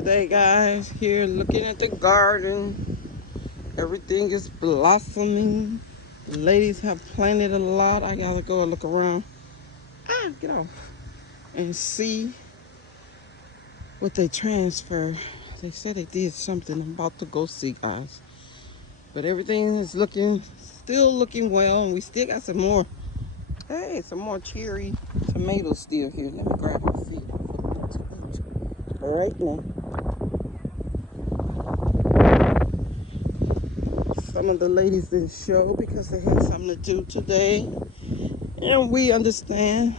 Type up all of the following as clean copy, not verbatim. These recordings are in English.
today, guys. Here looking at the garden. Everything is blossoming. The ladies have planted a lot. I gotta go and look around. Get off. And see what they transfer. They said they did something. I'm about to go see, guys. But everything is still looking well. And we still got some more. Hey, some more cherry tomatoes still here. Let me grab a seed right now. Some of the ladies didn't show because they had something to do today. And we understand.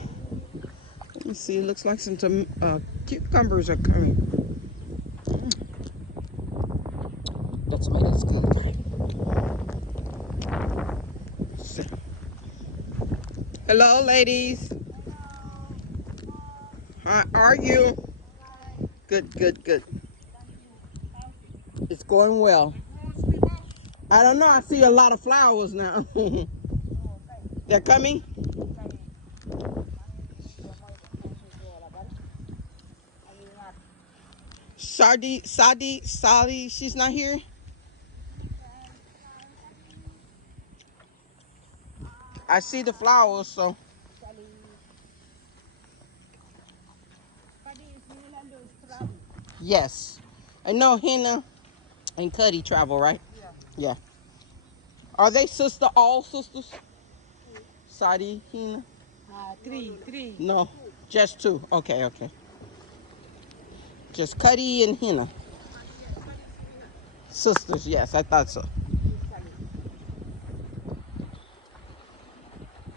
Let me see. It looks like some cucumbers are coming. The tomatoes good, right? So. Hello, ladies. How are you? Good, good, good. It's going well. I don't know. I see a lot of flowers now. They're coming? Sadi, she's not here? I see the flowers, so. Yes. I know Hannah and Cuddy travel, right? Yeah. Are they all sisters? Sadi, Hina? Three. No, just two. Okay. Just Cuddy and Hina. Sisters, yes, I thought so.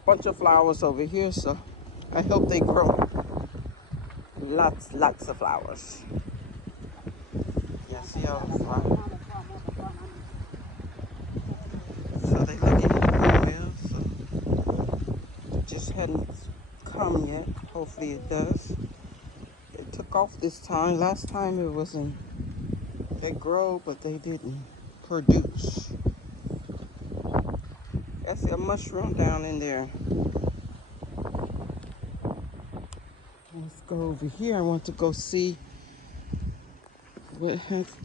Bunch of flowers over here, so I hope they grow. Lots of flowers. Yeah, see all the flowers? So they looking well, so it just hadn't come yet. Hopefully it does. It took off this time. Last time it wasn't. They grow, but they didn't produce. I see a mushroom down in there. Let's go over here. I want to go see what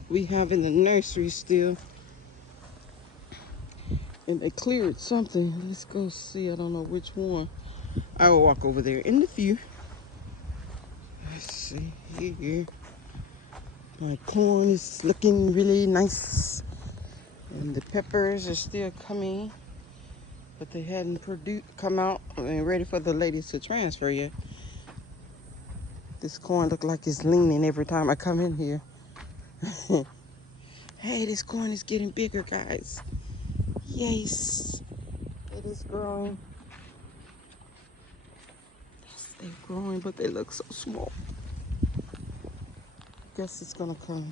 we have in the nursery still. And they cleared something. Let's go see. I don't know which one. I will walk over there in the view. Let's see here. My corn is looking really nice. And the peppers are still coming. But they hadn't come out and ready for the ladies to transfer yet. This corn look like it's leaning every time I come in here. Hey, this corn is getting bigger, guys. Yes, it is growing. Yes, they're growing, but they look so small. Guess it's gonna come.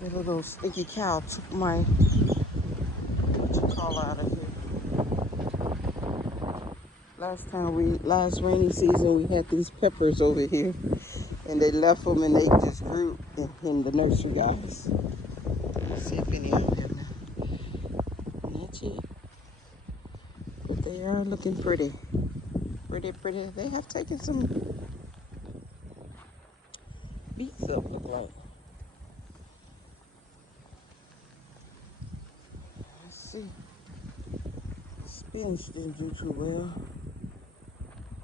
The little stinky cow took my, what you call out of here. Last rainy season, we had these peppers over here. And they left them and they just grew in the nursery, guys. Let's see if any of them now. Not yet. But they are looking pretty. Pretty. They have taken some beets up, look like. Let's see. The spinach didn't do too well.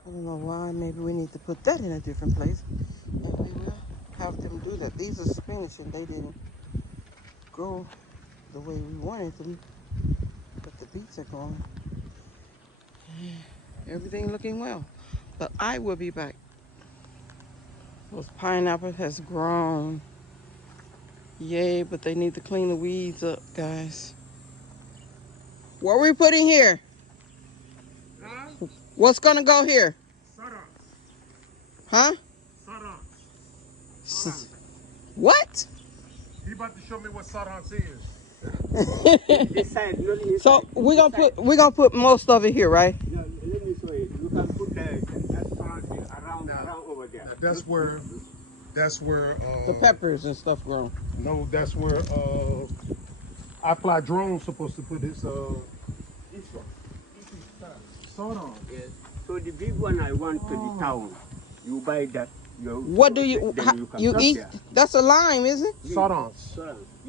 I don't know why. Maybe we need to put that in a different place. And we will have them do that. These are spinach and they didn't grow the way we wanted them. But the beets are growing. Everything looking well. But I will be back. Those pineapple has grown. Yay, but they need to clean the weeds up, guys. What are we putting here? Huh? What's gonna go here? Sarah. Huh? Sarah. What? He about to show me what Sarans is. This side, not this So side. we're gonna put most of it here, right? No, let me show you. You can put that around over there. That's where The peppers and stuff grow. no, that's where I fly drone's supposed to put his This one. Saran. Yes. So the big one I want to the town. You buy that. What do you, Then how, you can you put eat? there. That's a lime, is it? Sarans.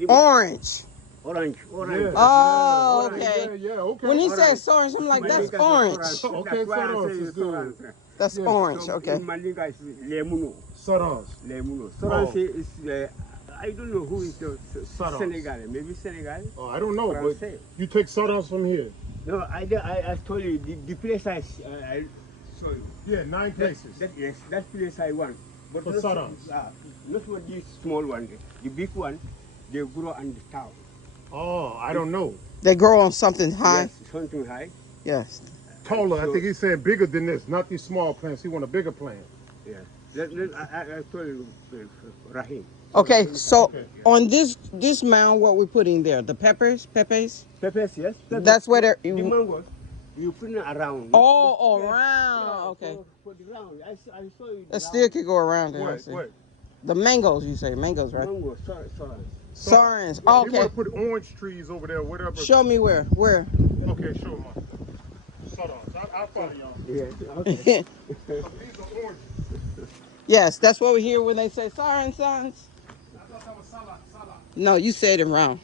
Orange. Orange. Yeah, Oh, yeah, okay. yeah, okay. When he Orange. says orange, I'm like, that's Malinga is orange. orange. Okay, That's why I Sarans say is good. orange. That's Yeah. orange, So okay. in Malinga is lemuno. Sarans. Lemuno. Oh. Orange is I don't know who is the Sarans. Senegal. Maybe Senegal. Oh, I don't know, but Francais. you take Sarans from here. No, I told you the place I saw you. Yeah, 9 places. Yes, that place I want. But For not, sarans. Not for this small one. The big one, they grow on the town. Oh, I don't know. They grow on something high? Yes, something high. Yes. Taller, I So- think he's saying bigger than this, not these small plants. He want a bigger plant. Yeah. I told you, Rahim. Okay, so Okay. on this mound, what we're putting there, the peppers? Peppers, yes. Peppers. That's where they're... The mangoes, you put it around. Oh, Yes, around, yeah, okay. For the round. I saw you. That still could go around there. I What? see. What? The mangoes, you say, mangoes, right? Mango, sorry. Sarans, You okay. want to put orange trees over there, whatever. Show me where. Okay, show them. Sarans. I'll follow y'all. Yeah, okay. So these are orange. Yes, that's what we hear when they say sarans. I thought that was salad. No, you said it wrong.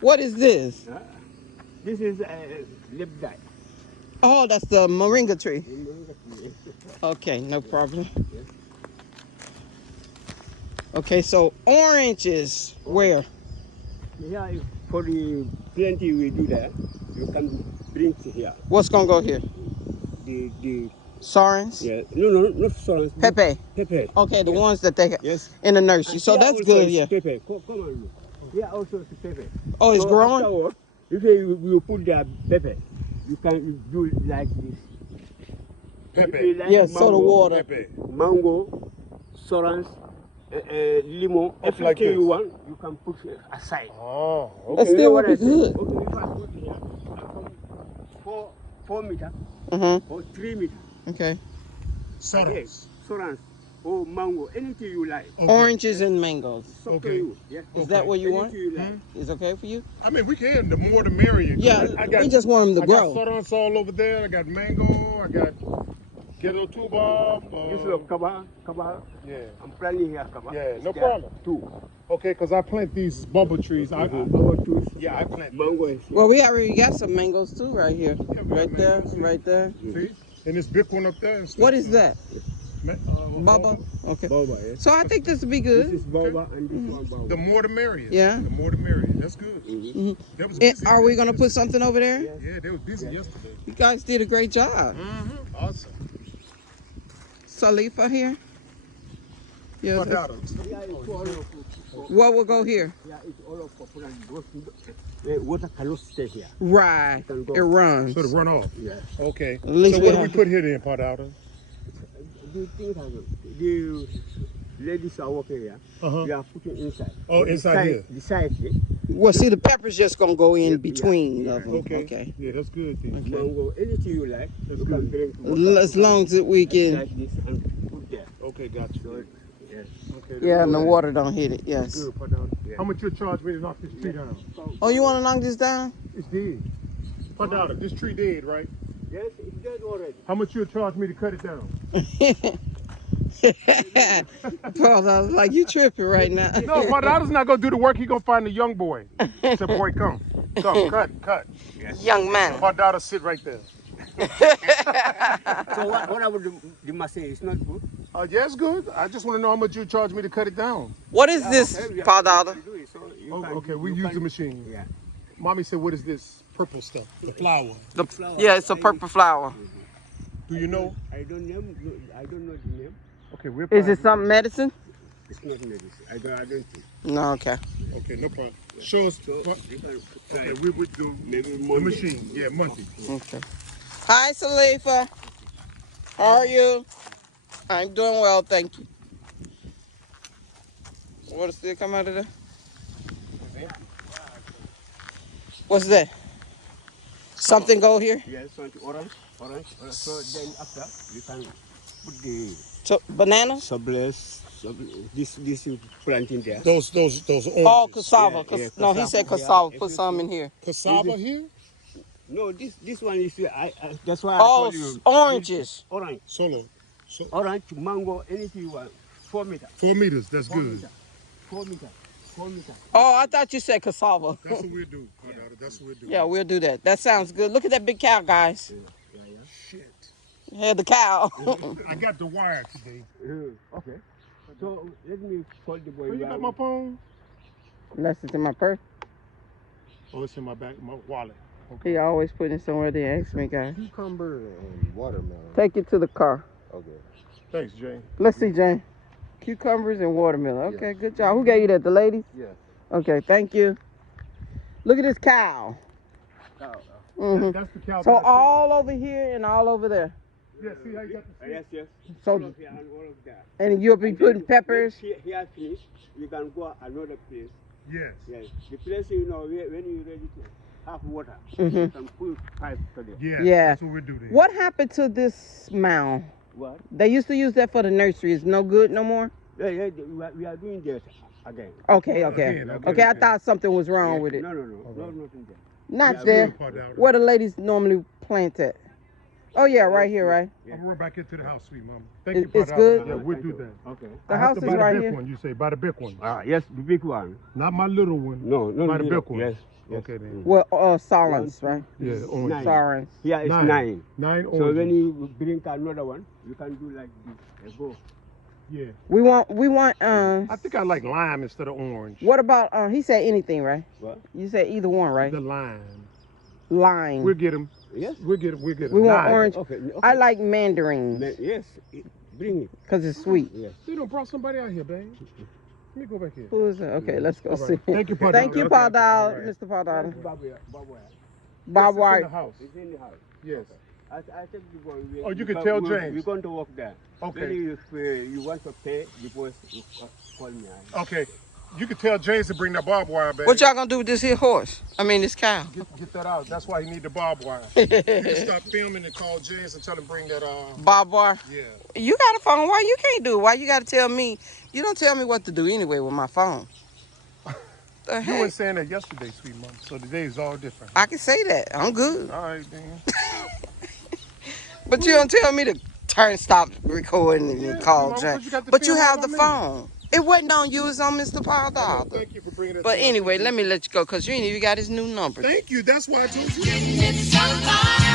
What is this? This is lip dye. Oh, that's the moringa tree. Okay, no problem. Okay, so oranges, where? Yeah, for the plenty we do that. You can bring to here. What's gonna go here? The Sarans? yeah, no, not sorrows. Pepe. Pepe. Okay, the ones that they Yes. in the nursery. So Here that's also good, is yeah. Pepe. Come on, look. Here also is pepe. Oh, it's So growing? afterward, if you put the pepper, you can do it like this. If you like Yeah, soda water. Pepe. Mango, sorans, lemon, Up like everything you this. want, you can put aside. Oh, That okay. still You know would what be I say? good. Okay, if I put here, I come 4 meter Mm-hmm. or 3 meter. Okay. Sarans. Sorans or mango, anything you like. Okay. Oranges and mangoes. It's up Okay. to you. Yeah. Is that what you want? Anything you like. Is okay for you? I mean, we can. The more the merrier. Yeah, we just want them to I grow. got sarans all over there. I got mango. I got ghetto tuba. This is kaba. Yeah. I'm planting here kaba. Yeah, no There problem. 2. Okay, because I plant these bubble trees. Our 2. Yeah, I plant Mango is here. Well, we already got some mangoes too right here. we got Right there, mangoes. right there. See? And this big one up there. And stuff. What is that? Bubba. Bubba? Okay. Boba, yes. So I think this will be This good. is boba and this one boba. The more the merrier. Yeah. The more the merrier. That's good. Mhm. That was Eh, busy. Are we going to put something over there? Yeah. Yeah, they was busy yesterday. You guys did a great job. Awesome. Salifa here? Yes. Padada. Yeah, it's all of What will go here? yeah, it's all of coconut. Water cannot stay here. Right. Can go. It runs. So to run off. Yeah. Okay. At least So we what do we have- put here then, Padada? The things are the ladies are working here. Uh-huh. They are putting inside. Oh, The inside side- here. The side, Well, see, the pepper's just going to go in Yeah, between yeah, of them. Okay. Okay. Yeah, that's good then. Okay. mango, anything you like, That's you can good. drink. water. As long as we can, Like this and put there. Okay, got So, you. yes. Okay, yeah, that's and the good. water don't hit it, yes. Good, Padada. Yeah. How much you charge me to knock this tree down? Oh, you want to knock this down? It's dead. Padada, this tree dead, right? Yes, it's dead already. How much you charge me to cut it down? Bro, I was like, you tripping right now. No, Padada's not gonna do the work. He gonna find the young boy. Say, boy, come, cut. Young man. Padada sit right there. So what about the machine? It's not good? Yeah, it's good. I just want to know how much you charge me to cut it down. What is this, Okay, we have Padada? to do it, so you Oh, can- okay, we you use can- the machine. Yeah. Mommy said, what is this purple stuff? The flower. Yeah, it's a purple flower. Do you know? I don't know the name. Okay, we're Is it some medicine? It's not medicine. I don't think. No, okay. Okay, no problem. Show us. So what- you can try Okay, it. we would do Maybe the Monday. machine. Yeah, Monday. Okay. Hi, Salifa. How are you? I'm doing well, thank you. Water still come out of there? What's that? Something go here? Yes, orange. So then after you can put the So, bananas? this you plant in there. Those oranges. Oh, cassava. Yeah, No, he cassava. said Yeah, cassava. if Put you some in here. Cassava here? No, this one is that's why I Oh, told you. oranges. Orange, Solo. orange, mango, anything you want. 4 meters. 4 meters. That's 4 good. meters. 4 meters. 4 meters. Oh, I thought you said cassava. That's what we do, my daughter. That's what we do. Yeah, we'll do that. That sounds good. Look at that big cow, guys. Shit. Yeah, the cow. I got the wire today. Okay. So let me call the boy. Oh, you got my phone? Unless it's in my purse. Oh, it's in my back, my wallet. He always putting it somewhere they ask me, guys. Cucumber and watermelon. Take it to the car. Okay. Thanks, Jay. Let's see, Jane. Cucumbers and watermelon. Okay, good job. Who gave you that? The ladies? Yes. Okay, thank you. Look at this cow. Mhm. That's the cow. So all over here and all over there. Yeah, see how you got the Yes, yes. So, All of here and all of that. and you'll be And putting then peppers. when here finish, you can go another place. Yes. Yes. The place, you know, when you're ready to have water, Mhm. you can put pipe to there. Yeah. Yeah. That's what we do there. What happened to this mound? What? They used to use that for the nursery. It's no good no more? Yeah, we are doing that again. Okay. Again. Okay, I thought something was wrong with it. No, nothing there. Not Yeah, there. Part out. Where the ladies normally plant at. Oh, yeah, right here, right? I'm gonna run back into the house, sweet mama. Thank It- you for it's that. good? Yeah, we'll do that. Okay. The I house have to is buy the right big here. one. You say buy the big one, Yes, the big one. not my little one. No, Buy the little. big one. Yes. Okay then. Well, Solons, right? Yeah, orange. Nine. Sorry. Here is 9. 9 So oranges. when you bring another one, you can do like this. Go. Yeah. We want, I think I like lime instead of orange. what about, he said anything, right? What? You said either one, right? The lime. Lime. We'll get him. Yes. We'll get him. We'll get him. We want 9. orange. Okay. I like mandarins Yes. Bring it. because it's sweet. Yes. You done brought somebody out here, babe. Let me go back here. Who is it? Okay, let's go All see. right. Thank you, Paul. Thank you, Okay. Paul Dow, All right. Mr. Paul Dow. Bob Bob Yes, it's in White. the house. It's in the house. Yes. I take the boy. Oh, you can tell James. We're going to walk there. Okay. Maybe if you want to pay, because you call me. Okay. You can tell James to bring that barbed wire, babe. What y'all gonna do with this here horse? I mean, this cow. Get that out. That's why he need the barbed wire. You can stop filming and call James and tell him bring that. Bob Wire. Yeah. You got a phone. Why you can't do it? Why you got to tell me? You don't tell me what to do anyway with my phone. The You heck? were saying that yesterday, sweet mom. So today is all different. I can say that. I'm good. All right, then. But you don't tell me to stop recording and Yeah, call Mama, Jay. 'cause you got the But you film have all the on me. phone. It wasn't on you. It's on Mr. Paul I know. Dow. Thank you for bringing it. But to my anyway, attention. let me let you go because you ain't even got his new number. Thank you. That's why I told you. It's so hard.